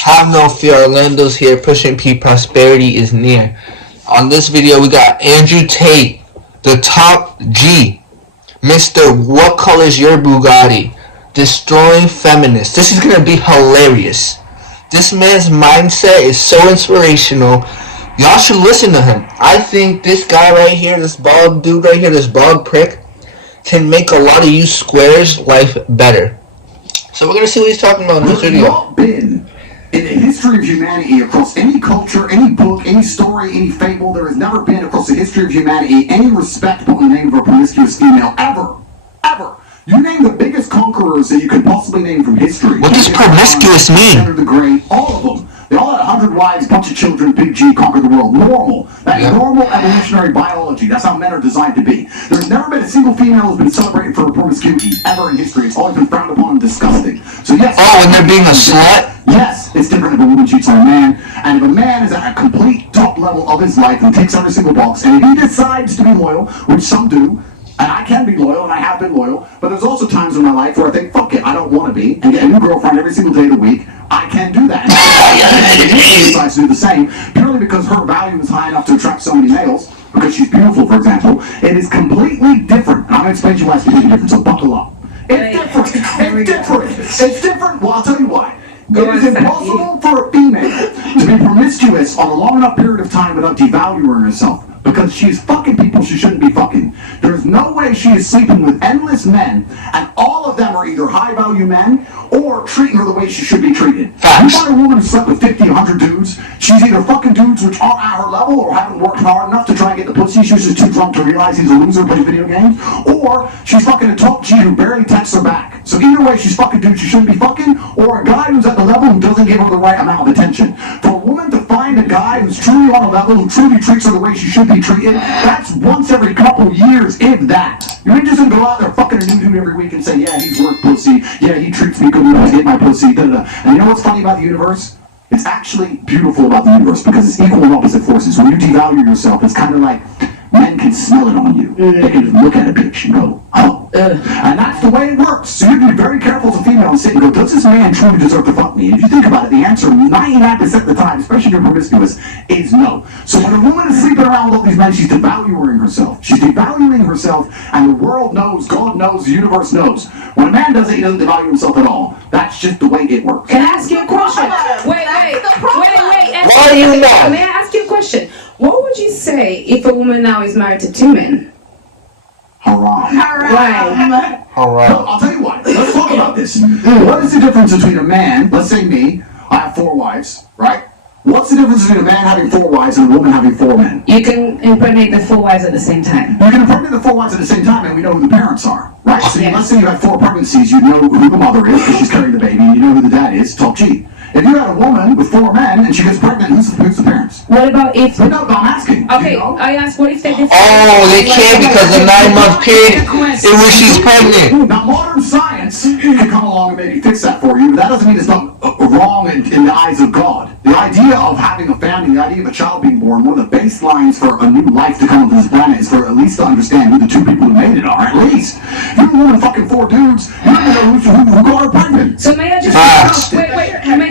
Have no fear, Arlando's here, pushing P, prosperity is near. On this video, we got Andrew Tate, the top G. Mr. What color's your Bugatti? Destroying Feminist. This is gonna be hilarious. This man's mindset is so inspirational. Y'all should listen to him. I think this guy right here, this bald dude right here, this bald prick, can make a lot of you squares' life better. So we're gonna see what he's talking about in this video. Not been in the history of humanity, across any culture, any book, any story, any fable, there has never been across the history of humanity any respect for the name of a promiscuous female ever. Ever. You name the biggest conquerors that you could possibly name from history. What does promiscuous mean? Alexander the Great, all of them. They all had 100 wives, bunch of children, big G, conquered the world. Normal. That's normal evolutionary biology. That's how men are designed to be. There's never been a single female who's been celebrated for her promiscuity ever in history. It's always been frowned upon and disgusting. So yes. Oh, and they're being a slut? Yes, it's different if a woman cheats on a man. And if a man is at a complete top level of his life and takes every single box, and if he decides to be loyal, which some do, and I can be loyal, and I have been loyal, but there's also times in my life where I think, fuck it, I don't want to be, and get a new girlfriend every single day of the week. I can do that. And she decides to do the same, purely because her value is high enough to attract so many males, because she's beautiful, for example. It is completely different. And I'm going to explain to you why it's completely different, so buckle up. It's different. It's different. It's different. Well, I'll tell you why. It is impossible for a female to be promiscuous on a long enough period of time without devaluing herself. Because she's fucking people she shouldn't be fucking. There's no way she is sleeping with endless men, and all of them are either high-value men or treating her the way she should be treated. You find a woman who slept with 50, 100 dudes, she's either fucking dudes which aren't at her level or haven't worked hard enough to try and get the pussy, she's just too drunk to realize he's a loser playing video games, or she's fucking a top G who barely texts her back. So either way, she's fucking dudes she shouldn't be fucking, or a guy who's at the level who doesn't give her the right amount of attention. For a woman to find a guy who's truly on a level, who truly treats her the way she should be treated, that's once every couple years, if that. You ain't just gonna go out there fucking a new dude every week and say, yeah, he's worth pussy, yeah, he treats me good, he always get my pussy, da-da-da. And you know what's funny about the universe? It's actually beautiful about the universe because it's equal and opposite forces. When you devalue yourself, it's kind of like men can smell it on you. They can just look at a bitch and go, oh. And that's the way it works. So you have to be very careful as a female and sit and go, does this man truly deserve to fuck me? And if you think about it, the answer 99% of the time, especially if you're promiscuous, is no. So when a woman is sleeping around with all these men, she's devaluing herself. She's devaluing herself, and the world knows, God knows, the universe knows. When a man does it, he doesn't devalue himself at all. That's just the way it works. Can I ask you a question? Wait. Why are you not? May I ask you a question? What would you say if a woman now is married to 2 men? Haram. Why? Alright. I'll tell you what. Let's talk about this. What is the difference between a man, let's say me, I have 4 wives, right? What's the difference between a man having 4 wives and a woman having 4 men? You can impregnate the 4 wives at the same time. You can impregnate the 4 wives at the same time, and we know who the parents are, right? So Yeah. let's say you have 4 pregnancies, you know who the mother is because she's carrying the baby, and you know who the dad is, top G. If you had a woman with 4 men and she gets pregnant, who's the parents? What about if... No, I'm asking. Okay, You know? I asked what if they... Oh, they can't because the 9-month period is when she's pregnant. Now, modern science can come along and maybe fix that for you, but that doesn't mean it's not wrong in the eyes of God. The idea of having a family, the idea of a child being born, one of the baselines for a new life to come onto this planet is for at least to understand who the 2 people who made it are, at least. If you're a woman fucking 4 dudes, you don't know who got her pregnant. So may I just... Wait.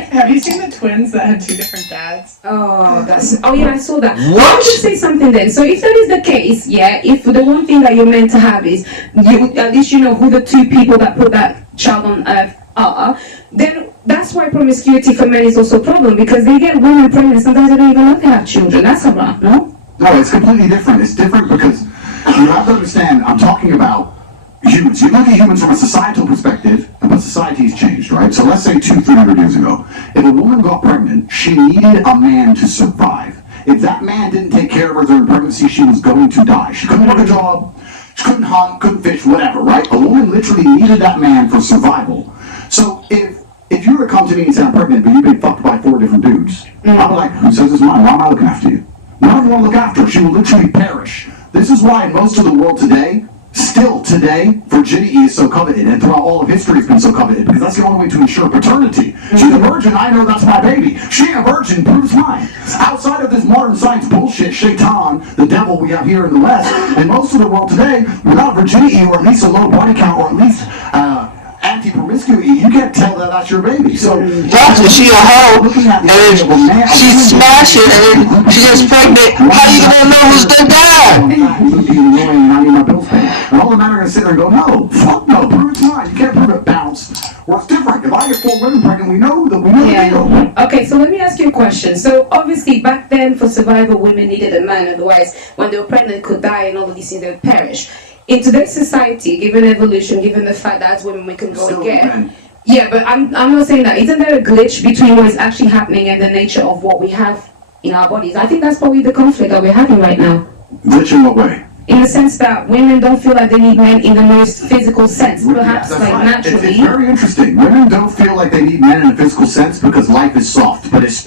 Have you seen the twins that had 2 different dads? Oh, yeah, I saw that. What? I want to say something then. So if that is the case, yeah, if the one thing that you're meant to have is, at least you know who the 2 people that put that child on earth are, then that's why promiscuity for men is also a problem, because they get women pregnant, sometimes they don't even know they have children. That's a lot, no? No, it's completely different. It's different because you have to understand, I'm talking about humans. You look at humans from a societal perspective, and what society's changed, right? So let's say 200-300 years ago, if a woman got pregnant, she needed a man to survive. If that man didn't take care of her during pregnancy, she was going to die. She couldn't work a job, she couldn't hunt, couldn't fish, whatever, right? A woman literally needed that man for survival. So if you were to come to me and say, I'm pregnant, but you've been fucked by 4 different dudes, I'm like, who says it's mine? Why am I looking after you? None of them want to look after her. She will literally perish. This is why in most of the world today, still today, virginity is so coveted, and throughout all of history it's been so coveted, because that's the only way to ensure paternity. She's a virgin, I know that's my baby. She ain't a virgin, proves mine. Outside of this modern science bullshit, shaitan, the devil we have here in the West, and most of the world today, without virginity, or at least a low body count, or at least anti-promiscuity, promiscuity, you can't tell that that's your baby. So That's what she a hoe, and then she smash it, and then she gets pregnant. How you gonna know who's the dad? Annoying, I need my bills paid. And all the men are gonna sit there and go, no, fuck no, prove it's mine. You can't prove it bounced. Well, it's different. If I get 4 women pregnant, we know the deal. Okay, so let me ask you a question. So obviously back then for survival, women needed a man, otherwise when they were pregnant could die and all of these things, they would perish. In today's society, given evolution, given the fact that as women we can go Still and get. men. Yeah, but I'm not saying that. Isn't there a glitch between what is actually happening and the nature of what we have in our bodies? I think that's probably the conflict that we're having right now. Glitch in what way? In the sense that women don't feel like they need men in the most physical sense, perhaps That's like right. naturally. It's very interesting. Women don't feel like they need men in a physical sense because life is soft, but it's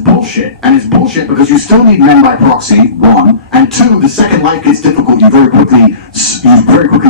bullshit. And it's bullshit because you still need men by proxy, 1, and 2, the second life gets difficult, you very quickly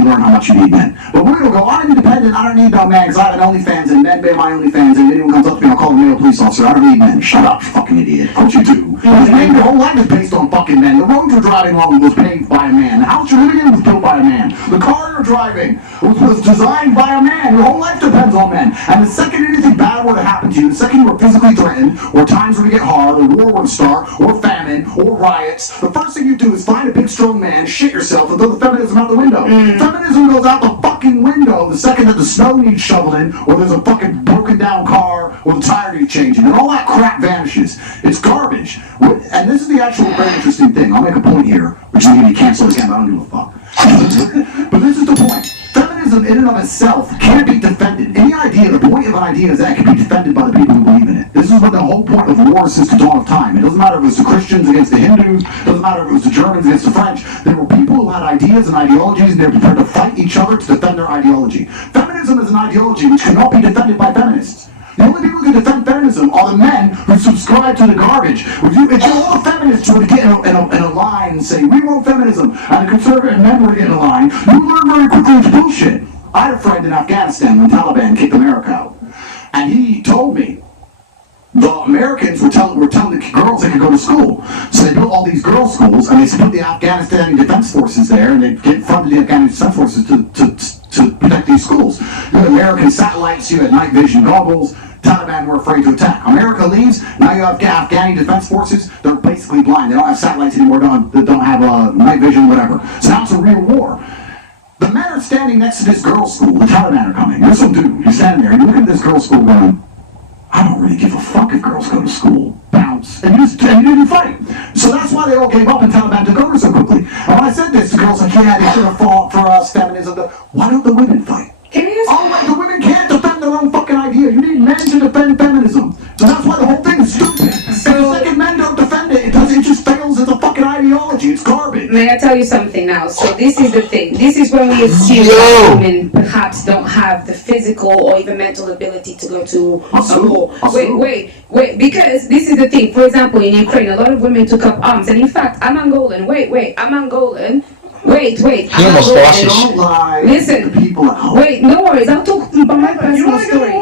learn how much you need men. But women will go, I'm independent, I don't need no man because I have an OnlyFans and men pay my OnlyFans, and anyone comes up to me, I'll call a male police officer, I don't need men. Shut up, you fucking idiot. Of course you do. Because your whole life is based on fucking men. The road you're driving on was paved by a man. The house you're living in was built by a man. The car you're driving was designed by a man. Your whole life depends on men. And the second anything bad were to happen to you, the second you were physically threatened, or times were to get hard, or war were to start, or famine, or riots, the first thing you do is find a big strong man, shit yourself, and throw the feminism out the window. Feminism goes out the fucking window the second that the snow needs shoveled in, or there's a fucking broken down car, or the tire needs changing, and all that crap vanishes. It's garbage. And this is the actual very interesting thing. I'll make a point here, which is going to be canceled again, but I don't give a fuck. But this is the point. Feminism in and of itself can't be defended. Any idea, the point of an idea is that it can be defended by the people who believe in it. This is what the whole point of war is since the dawn of time. It doesn't matter if it was the Christians against the Hindus, it doesn't matter if it was the Germans against the French. There were people who had ideas and ideologies and they were prepared to fight each other to defend their ideology. Feminism is an ideology which cannot be defended by feminists. The only people who can defend feminism are the men who subscribe to the garbage. If all the feminists were to get in a line and say, we want feminism, and the conservative men were to get in a line, you learn very quickly it's bullshit. I had a friend in Afghanistan when Taliban kicked America out. And he told me, the Americans were telling the girls they could go to school. So they built all these girls' schools, and they put the Afghanistan Defense Forces there, and they funded the Afghanistan Defense Forces to protect these schools. You had American satellites, you had night vision goggles. Taliban were afraid to attack. America leaves, now you have Afghani Defense Forces, they're basically blind. They don't have satellites anymore, they don't have night vision, whatever. So now it's a real war. The men are standing next to this girls' school, the Taliban are coming. There's some dude, he's standing there, and you look at this girls' school going, I don't really give a fuck if girls go to school. Bounce. And you didn't fight. So that's why they all gave up and Taliban took over so quickly. And when I said this, the girls like, yeah, they should have fought for us, feminism. Why don't the women fight? Oh, wait, the women can't defend their own fucking idea. You need men to defend feminism. So that's why the whole thing is stupid. So, the second men don't defend it, it just fails as a fucking ideology. It's garbage. May I tell you something now? So this is the thing. This is when we assume that women perhaps don't have the physical or even mental ability to go to a war. Wait, because this is the thing. For example, in Ukraine, a lot of women took up arms. And in fact, I'm Angolan. I'm Angolan. Wait. He almost lost his shit. Listen. People at home. Wait, no worries. I'll talk about my personal story.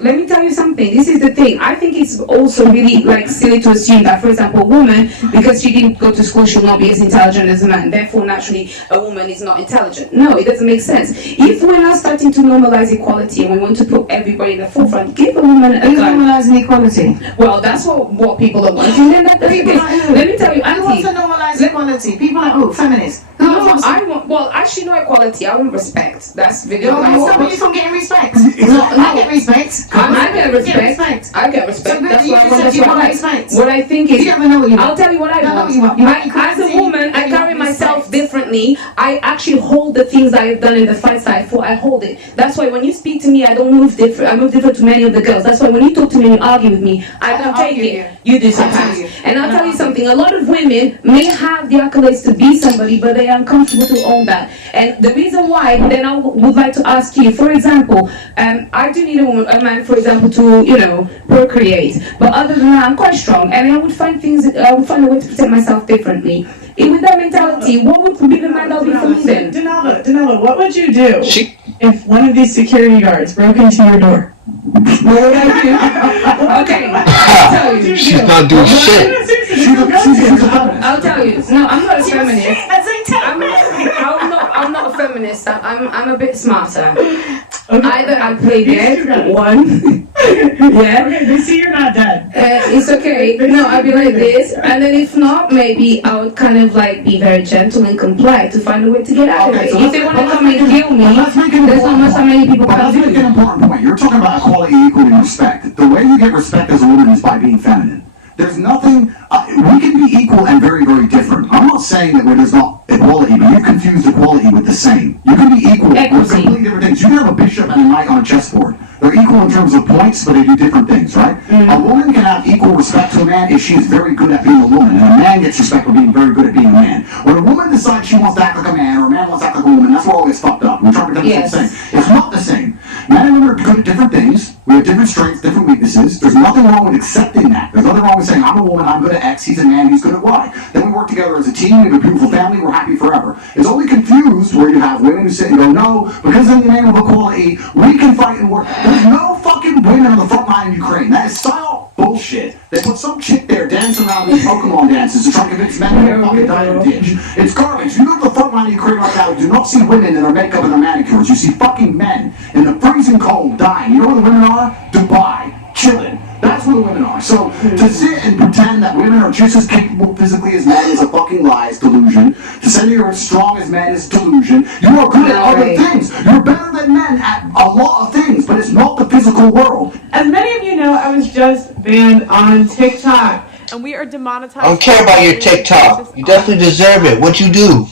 Let me tell you something. This is the thing. I think it's also really silly to assume that, for example, a woman, because she didn't go to school, she'll not be as intelligent as a man. Therefore, naturally, a woman is not intelligent. No, it doesn't make sense. If we're now starting to normalize equality and we want to put everybody in the forefront, give a woman a gun. Normalizing equality? Well, that's what people are wanting. Then let me tell you, Auntie. Who wants to normalize equality? People like who? Feminists? Actually, no equality. I want respect. That's video. Stop you from getting respect. I get respect. I get respect. I get respect. So that's you why I want respect. What I think is. You never know what you want. I'll tell you what I want. As a woman, I carry myself differently. I actually hold the things I have done in the fights that I fought. I hold it. That's why when you speak to me, I don't move different. I move different to many of the girls. That's why when you talk to me and you argue with me, I don't take it. You do sometimes. And I'll tell you something. A lot of women may have the accolades to be somebody, but they are uncomfortable to own that. And the reason why, then I would like to ask you, for example, I do need a man, for example, to procreate. But other than that, I'm quite strong, and I would find a way to protect myself differently. With that mentality, what would be the man that would be for me then? Danella, what would you do if one of these security guards broke into your door? What would I do? Okay, I'll tell you. She's not doing shit. I'll tell you. No, I'm not a feminist. I'm not a feminist. I'm a bit smarter. Okay. Either I play These two dead, guys. one. Yeah. Okay, they see you're not dead. It's okay. No, I'll be like this, and then if not, maybe I would kind of like be very gentle and comply to find a way to get out of it. If they want to come and kill me, there's not much how many people But can let's make an do. important point. You're talking about equality, equity, and respect. The way you get respect as a woman is by being feminine. There's nothing, we can be equal and very, very different. I'm not saying that where there's not equality, but you've confused equality with the same. You can be equal with completely different things. You can have a bishop and a knight on a chessboard. They're equal in terms of points, but they do different things, right? A woman can have equal respect to a man if she is very good at being a woman, and a man gets respect for being very good at being a man. When a woman decides she wants to act like a man, or a man wants to act like a woman, that's where all gets fucked up. We're trying to pretend it's the same. It's not the same. Men and women are good at different things. We have different strengths, different weaknesses. There's nothing wrong with accepting that. There's nothing wrong with saying, I'm a woman, I'm good at X, he's a man, he's good at Y. Then we work together as a team, we have a beautiful family, we're happy forever. It's only confused where you have women who sit and go, no, because in the name of equality, we can fight and work. There's no fucking women on the front line in Ukraine. That is psyop bullshit. They put some chick there dancing around these Pokemon dances to try to convince men to fucking die in a ditch. It's garbage. You go to the front line in Ukraine right now, you do not see women in their makeup and their manicures. You see fucking men in the freezing cold dying. You know where the women are? Dubai. Chilling. That's where the women are. So to sit and pretend that women are just as capable physically as men is a fucking lie, is delusion. To say that you're as strong as men is delusion. You are good at other things. You're better than men at a lot of things, but it's not the physical world. As many of you know, I was just banned on TikTok. And we are demonetized. I don't care about your TikTok. You definitely deserve it. What you do?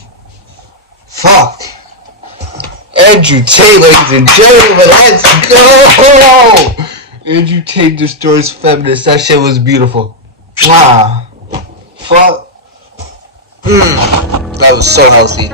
Fuck. Andrew Tate, ladies and gentlemen, let's go! Andrew Tate destroys feminists. That shit was beautiful. Wow. Fuck. That was so healthy.